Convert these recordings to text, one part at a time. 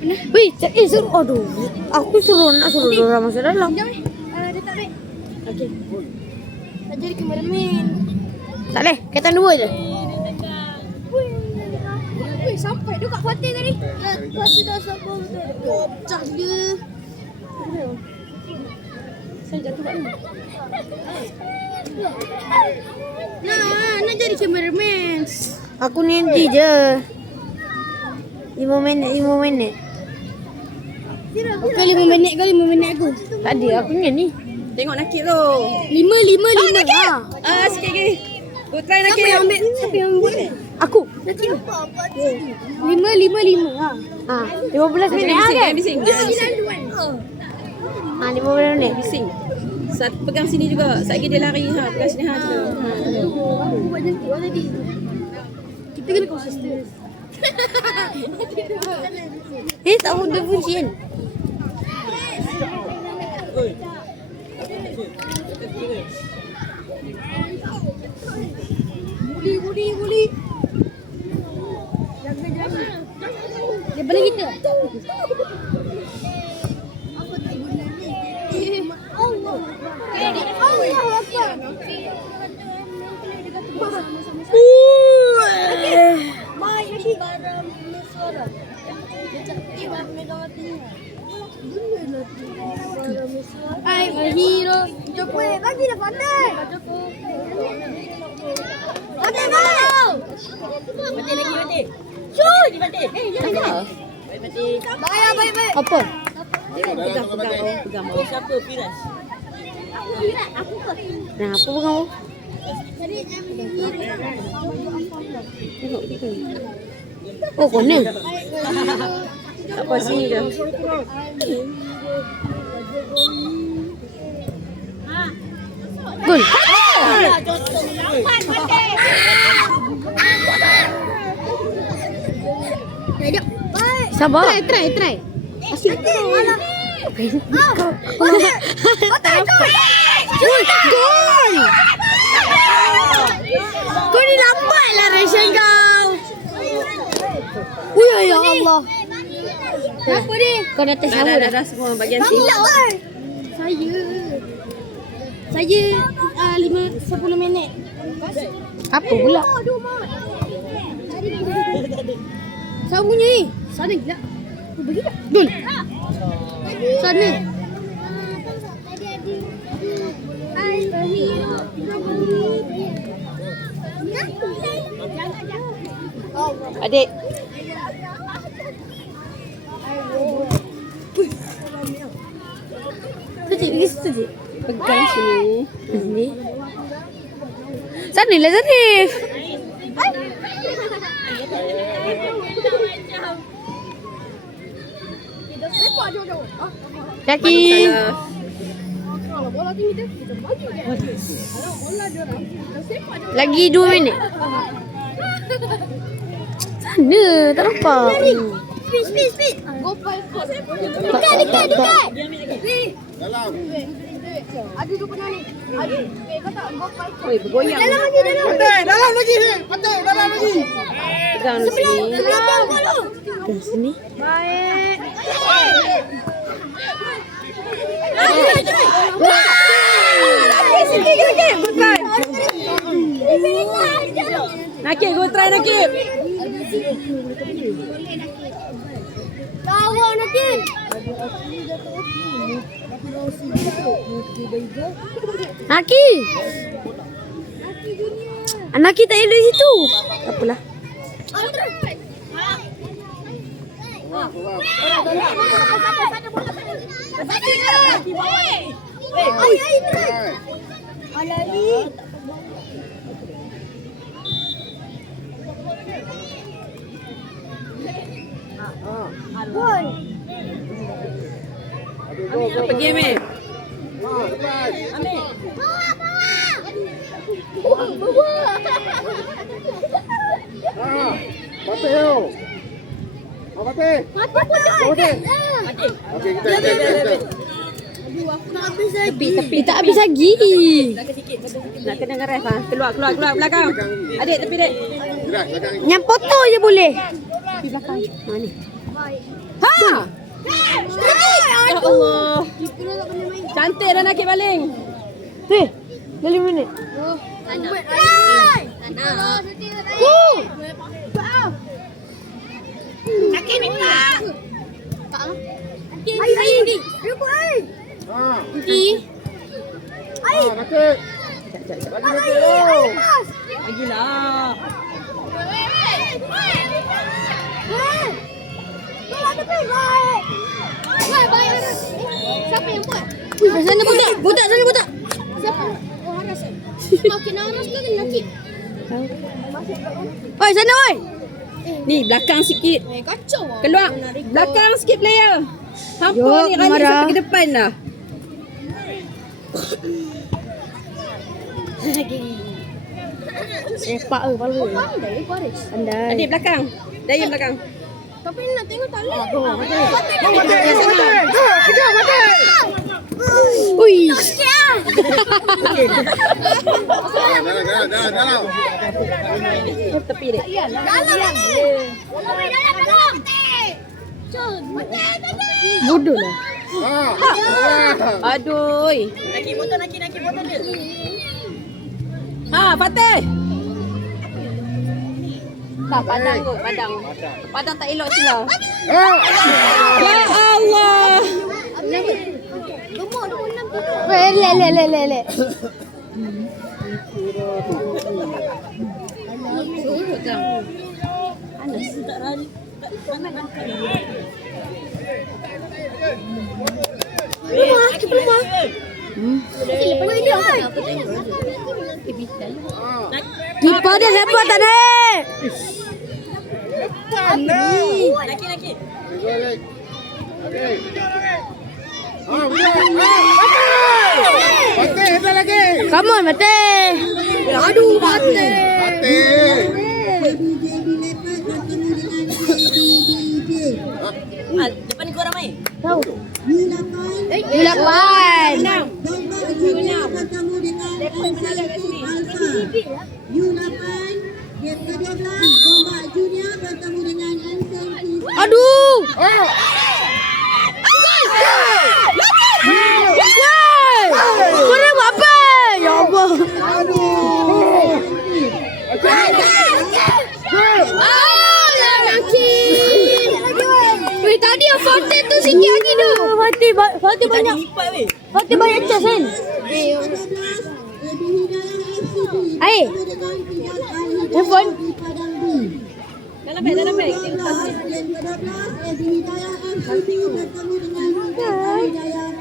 Wih, suruh. Aduh, aku nak suruh orang masuk dalam. Dia tak baik. Okey. Tak jadi kameraman. Tak boleh, kita dua je. Wih, sampai tu kat Fatih tadi. Ya, Fatih dah sampai betul. Pecah dia. Saya jatuh kat ni. Nak jadi cameraman. Aku ni nanti je. 5 minit. Kau 5 minit kau 5 minit aku. Tak ada, aku ni. Tengok nakik tu. 5. Sikit lagi. Go try nakik. Siapa yang buat ni? Aku. Nakik. 5. Ha, 15 minit kan? Bising. 15 minit. Bising. Satu pegang sini juga. Sekejap lagi dia lari. Pegang sini. Aku buat nanti tadi. Kita kena konsisten. Tak ada kunci kan? Buli. Jaga. Dia balik kita. Allah Akbar. Baik lagi. Hai, hero. Jom bagi dah pandai. Pandai kau. Mati lagi. Shoot. Mati. Jangan. Baik. Apa? Pegang. Siapa Firas? Aku ke? Nah, apa pegang kau? Tengok kita. Oh, kona. Apa sini dah. Gol. Sabar. Try. Asyik. Gol! Kau ni lambatlah reaction kau. Ya Allah. Apa ni? Kau dah test sama dah. Dah semua bagian sini. Saya 10 minit. Apa pula? Saya punya ni. Sana gila. Kau bagi tak? Gol. Sana. Adik. Sekejap. Pegang sini. Sini. Sana lah Zarif. Kaki. Lagi 2 minit. Sana tak nampak. Speed. Go fight. Dekat. Dalam. Aduh duduk pernah ni. Aduh. Kau tak go fight. Oi, bergoyang. Dalam lagi. Dalam lagi. Pegang sini. Sebelah kau lu. Ke sini. Baik. Nakik, go try nakik. Tahu Nakil. Naki. Naki tak ada di situ. Tak apalah. Pergi Amir. Patih tu. Patih. Okey, kita. Aduh, aku nak habis lagi. Tepi tak habis lagi. Nak kena dengan ref ah. Keluar belakang. Adik tepi dek. Gerak belakang. Yang foto je boleh. Di belakang. Mana? Ha! Ya Allah. Cantik dah nak baling. Teh, 5 minit. Ah, Nanti. nakik. Lagi nakik. Lagilah. Siapa yang buat? Sana budak, budak sana budak. Siapa? Oh, Haras. Makin Haras ke Nakib? Oi, sana oi. Ni belakang sikit. Kacau lah. Keluar. Belakang sikit player. Hampa Jom, ni rally marah. sampai ke depan dah. Sepak ke kepala. Pandai Haris. Pandai. Adik belakang. Daya belakang. Tapi nak tengok tali. Mati. Kejar, mati. Ui. Dalam. Tepi dek. Dalam. Bodoh lah. Aduh. Naki botol dia. Ha, Fatih. Tak padang kot, padang. Padang tak elok sila. Ya Allah. Le. Kipas dia siapa tak naik? Laki. Mati, ada lagi. Come on, Mate. Aduh, mati. Mati. Depan ni kau ramai. Lapan. Aduh. Korang buat apa? Ya Allah. Tadi yang Fatih tu sikit lagi tu. Fatih banyak. Fatih banyak cas kan? Air. Handphone. Dalam beg.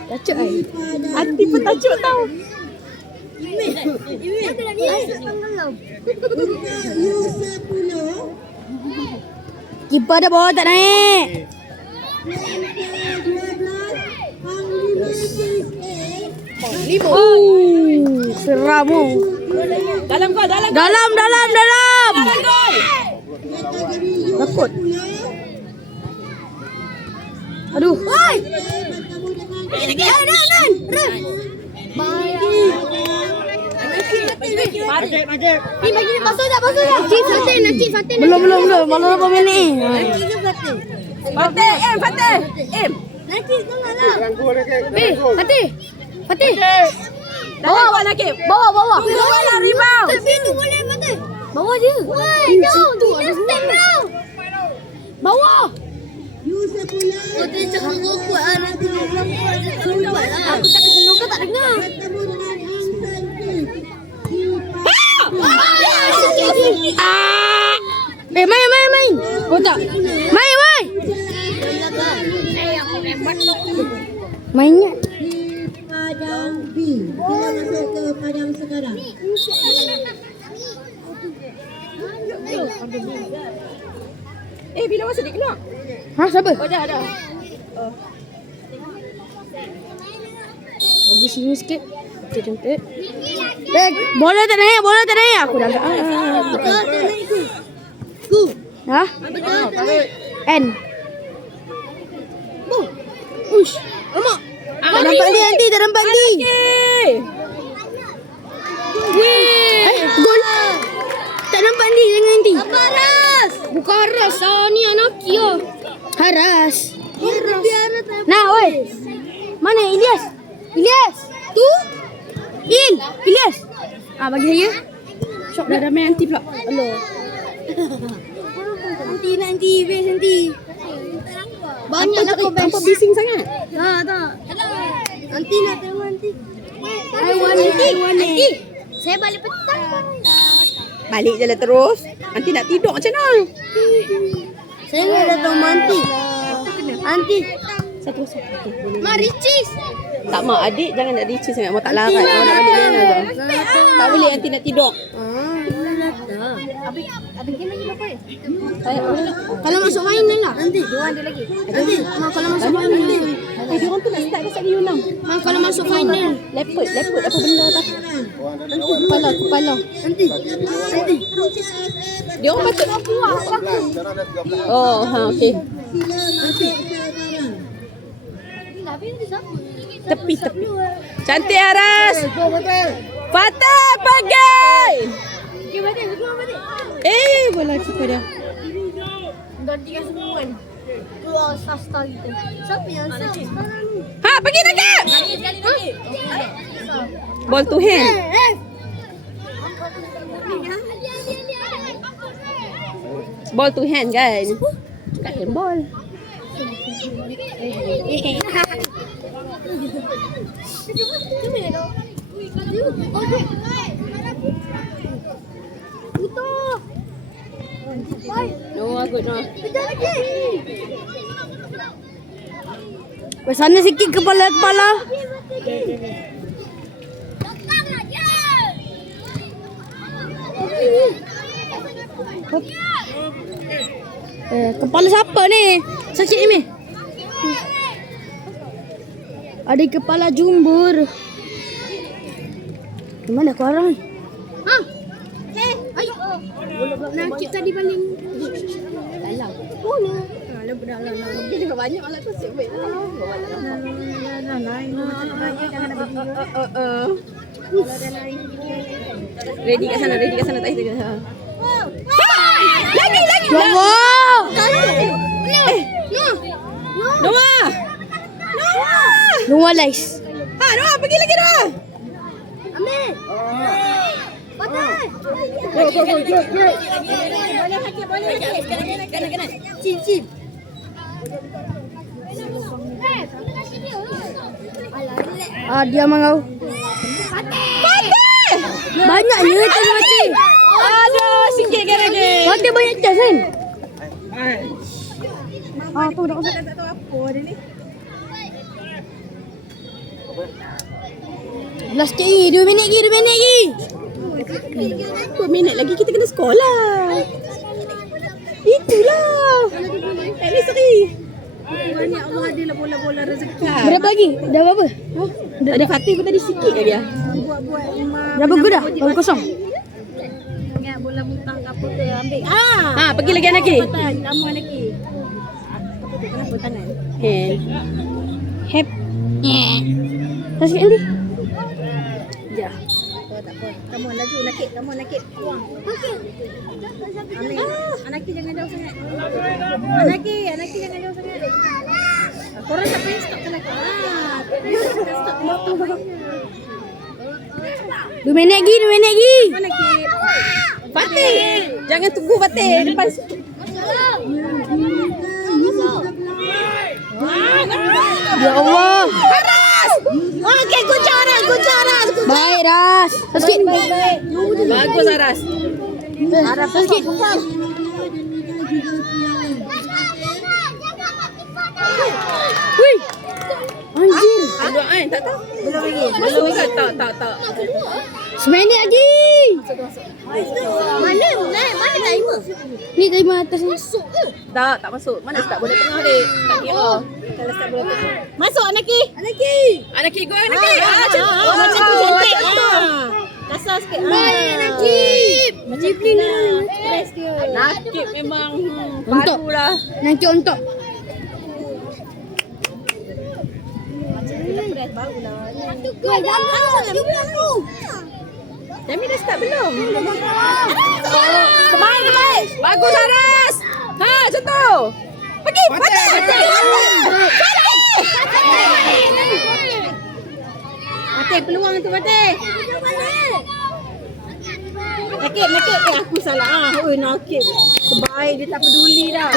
Tajuk air. Hati pun tajuk tau. Kipas dah bawah tak naik. Seram oh. Dalam kau. Dalam. Takut. Aduh. Bagi ni pasal tak? Nakib Fatih. Belum. Malah berapa minit ni? Fatih. Nakib tengah lah. Rangkul nakik. Fatih. Bawa Nakib. Bawa. Bawa lah rebound. Tapi tu boleh Fatih. Bawa je. Woi, jauh tu. Dia stand down. Bawa. Fatih cakap kau kuat lah. Nanti kau kuat lah. Aku tak keselur kau tak dengar. Main. Oh tak. Main. Mainnya. Padang B. Kita masuk ke padang sekarang. Bila masa dia keluar? Ha, siapa? Oh dah. Bagi sini sikit. Okey, cantik. Bola tak naik. Aku dah agak. Ha? N. Ush. Alamak. Tak nampak ni. Gol. Tak nampak ni dengan nanti. Haras. Bukan Haras. Ni Anaki lah. Haras. Nah, oi. Mana Ilyas? Ilyas. Tu? Ilyas. Ah, bagi saya. Syok dah ramai nanti pula. Allah. Nanti, best nanti. Banyak nak kau best. Apa bising sangat? Tak. Nanti nak tengok nanti. Nanti. Saya balik petang. Balik je lah terus. Nanti nak tidur macam mana? Saya nak datang nanti. Nanti. Satu. Mari cheese. Tak mak adik jangan nak ricin sangat. Mau tak larat. Mau nak balik mana tu. Tak boleh nanti nak tidur. Kalau masuk main lah. Nanti. Dua ada lagi. Nanti. Kalau masuk main nanti. Diorang tu nak start ke sekali Yunam? Kalau masuk final. Lepot apa benda tak? Kepala. Nanti. Diorang patut. Oh, ha okey. Tepi. Cantik Haras. Fatah pagai. Bola kiper dia. Gantikan semua kan. Keluar sasta kita. Siapa yang sah sekarang ni? Ha, pergi dekat. Ball to hand. Ball to hand kan? Kat handball. No, good no. Sana sikit kepala. Kepala siapa ni? Sakit ni. Ada kepala jumbur. Di mana korang? Nakit tadi paling Dalam. mana? Dia juga banyak alat tu sip baik lah. Ready kat sana tak kita. Lagi. Ya Allah. Noah. Noah Lais. Ha, Noah pergi lagi Noah. Ambil. Patah. Kanan. Cin. Dia mangau. Banyaknya cas mati. Aduh, sikit lagi. Mati banyak cas kan? Tu dah usah tak tahu apa dia ni. Last lagi, 2 minit lagi. 2 minit lagi kita kena sekolah. Itulah. At least lagi. Banyak Allah ada bola-bola rezeki. Berapa lagi? Dah berapa? Ada Fatih pun tadi sikit lagi ah. Berapa gol dah? 0-0. Ingat bola butang ke apa ke ambil. Ha, pergi lagi anak lagi. Kamu lagi. Kenapa tangan? Hep. Tak sikit nanti. Ya. Tak apa. Kamu laju nakik. Buang. Ambil. Anaki jangan jauh sangat. Anaki jangan jauh sangat. Korang tak payah stop kan aku. Stop motor. 2 minit lagi. Mana kip? Fatih. Jangan tunggu Fatih depan. Ya Allah. Haras. Okey, kuncang Ras. Baik Ras. Sikit. Bagus Haras. Harap sikit. Wih. Anjir. Aduh, tak tahu. Belum lagi. Belum ke? Tak. 9 minit lagi. Mana timer? Ni timer atas ni. Tak masuk. Mana start bola tengah dek? Tak kira. Kalau start bola tengah. Masuk Anaki. Anaki go Anaki. Macam tu cantik. Kasar sikit. Anaki. Macam ni. Stress dia. Nakib memang Untuk. padu lah. Nanti untuk. Jami dah start belum? Terbaik. Bagus Haras. Ha, macam tu. Pergi, Bate. Bate, peluang tu Bate. Nakit. Aku salah. Oi, nakit. Terbaik dia tak peduli dah.